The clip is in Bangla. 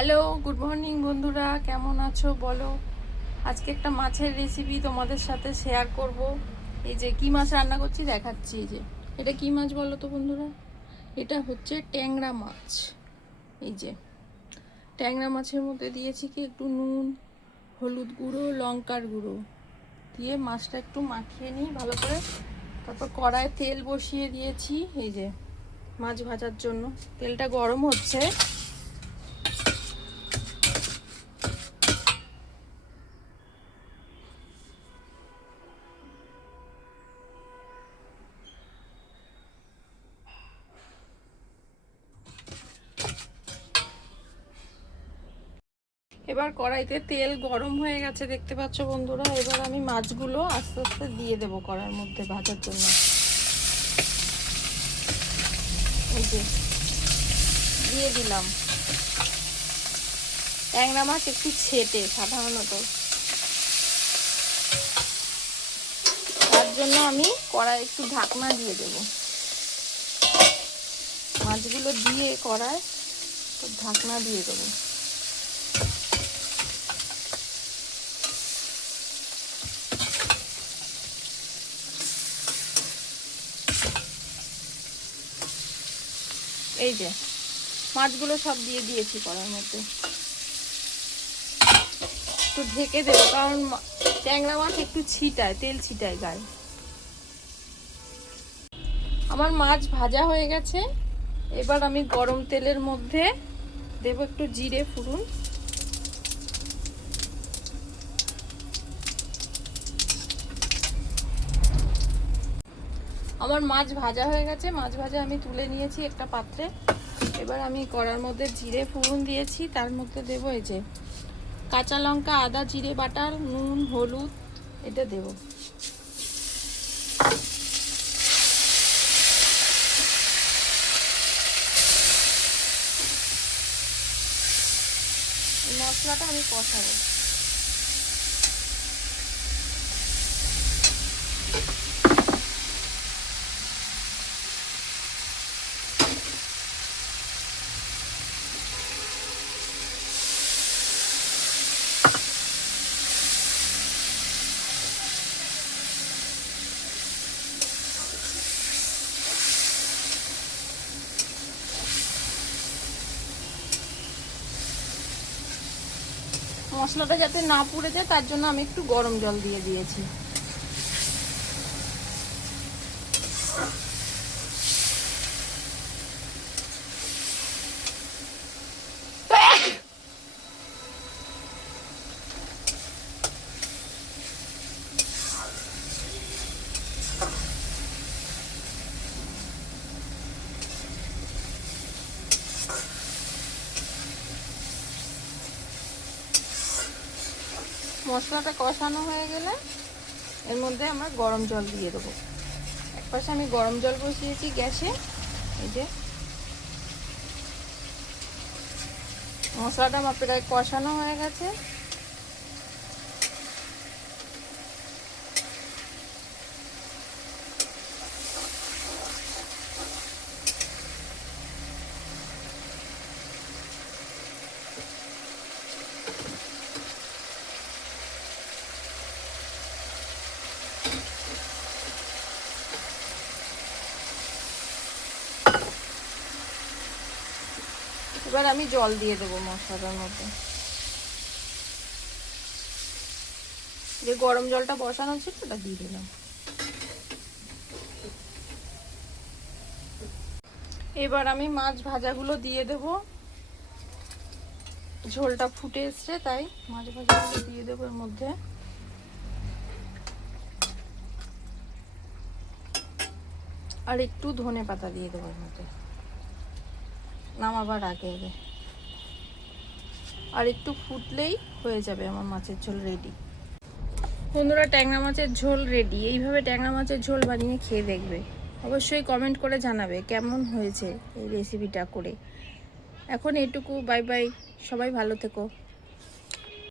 হ্যালো, গুড মর্নিং বন্ধুরা, কেমন আছো বলো। আজকে একটা মাছের রেসিপি তোমাদের সাথে শেয়ার করব। এই যে কি মাছ রান্না করছি দেখাচ্ছি। এই যে এটা কি মাছ বলো তো বন্ধুরা? এটা হচ্ছে ট্যাংরা মাছ। এই যে ট্যাংরা মাছের মধ্যে দিয়েছি কি একটু নুন, হলুদ গুঁড়ো, লঙ্কার গুঁড়ো দিয়ে মাছটা একটু মাখিয়ে নিই ভালো করে। তারপর কড়ায় তেল বসিয়ে দিয়েছি এই যে মাছ ভাজার জন্য। তেলটা গরম হচ্ছে। এবার কড়াইতে তেল গরম হয়ে গেছে দেখতে পাচ্ছ বন্ধুরা। এবার আমি মাছগুলো আস্তে আস্তে দিয়ে দেবো কড়ার মধ্যে ভাজার জন্য। এই যে দিয়ে দিলাম। ট্যাংরা মাছ একটু ছেটে সাধারণত, তার জন্য আমি কড়াই একটু ঢাকনা দিয়ে দেব। মাছগুলো দিয়ে কড়ায় ঢাকনা দিয়ে দেবো। এই যে মাছগুলো সব দিয়ে দিয়েছি কড়াইয়ের মধ্যে। একটু ঢেকে দেবো কারণ ট্যাংরা মাছ একটু ছিটায়, তেল ছিটায় গায়ে। আমার মাছ ভাজা হয়ে গেছে। এবার আমি গরম তেলের মধ্যে দেব একটু জিরে ফোড়ন। আমার মাছ ভাজা হয়ে গেছে। মাছ ভাজা আমি তুলে নিয়েছি একটা পাত্রে। এবার আমি কড়ার মধ্যে জিরে ফোড়ন দিয়েছি, তার মধ্যে দেব এই যে কাঁচা লঙ্কা, আদা, জিরে বাটা, নুন, হলুদ এটা দেব। মশলাটা আমি কষাবো। মশলাটা যাতে না পুড়ে যায় তার জন্য আমি একটু গরম জল দিয়ে দিয়েছি। মশলাটা কষানো হয়ে গেলে এর মধ্যে আমরা গরম জল দিয়ে দেবো। একপাশে আমি গরম জল বসিয়েছি গ্যাসে। এই যে মশলাটা আমার প্রায় কষানো হয়ে গেছে। এবার আমি জল দিয়ে দেবো মশলাটার মধ্যে। যে গরম জলটা বসানো ছিল ওটা দিয়ে দিলাম। এবার আমি মাছ ভাজাগুলো দিয়ে দেব। ঝোলটা ফুটে এসছে তাই মাছ ভাজাগুলো দিয়ে দেবো এর মধ্যে। আর একটু ধনে পাতা দিয়ে দেবো এর মধ্যে নামাবার আগে আগে। আর একটু ফুটলেই হয়ে যাবে আমার মাছের ঝোল রেডি। বন্ধুরা, ট্যাংরা মাছের ঝোল রেডি। এইভাবে ট্যাংরা মাছের ঝোল বানিয়ে খেয়ে দেখবে। অবশ্যই কমেন্ট করে জানাবে কেমন হয়েছে এই রেসিপিটা করে। এখন এটুকু, বাই বাই, সবাই ভালো থেকো।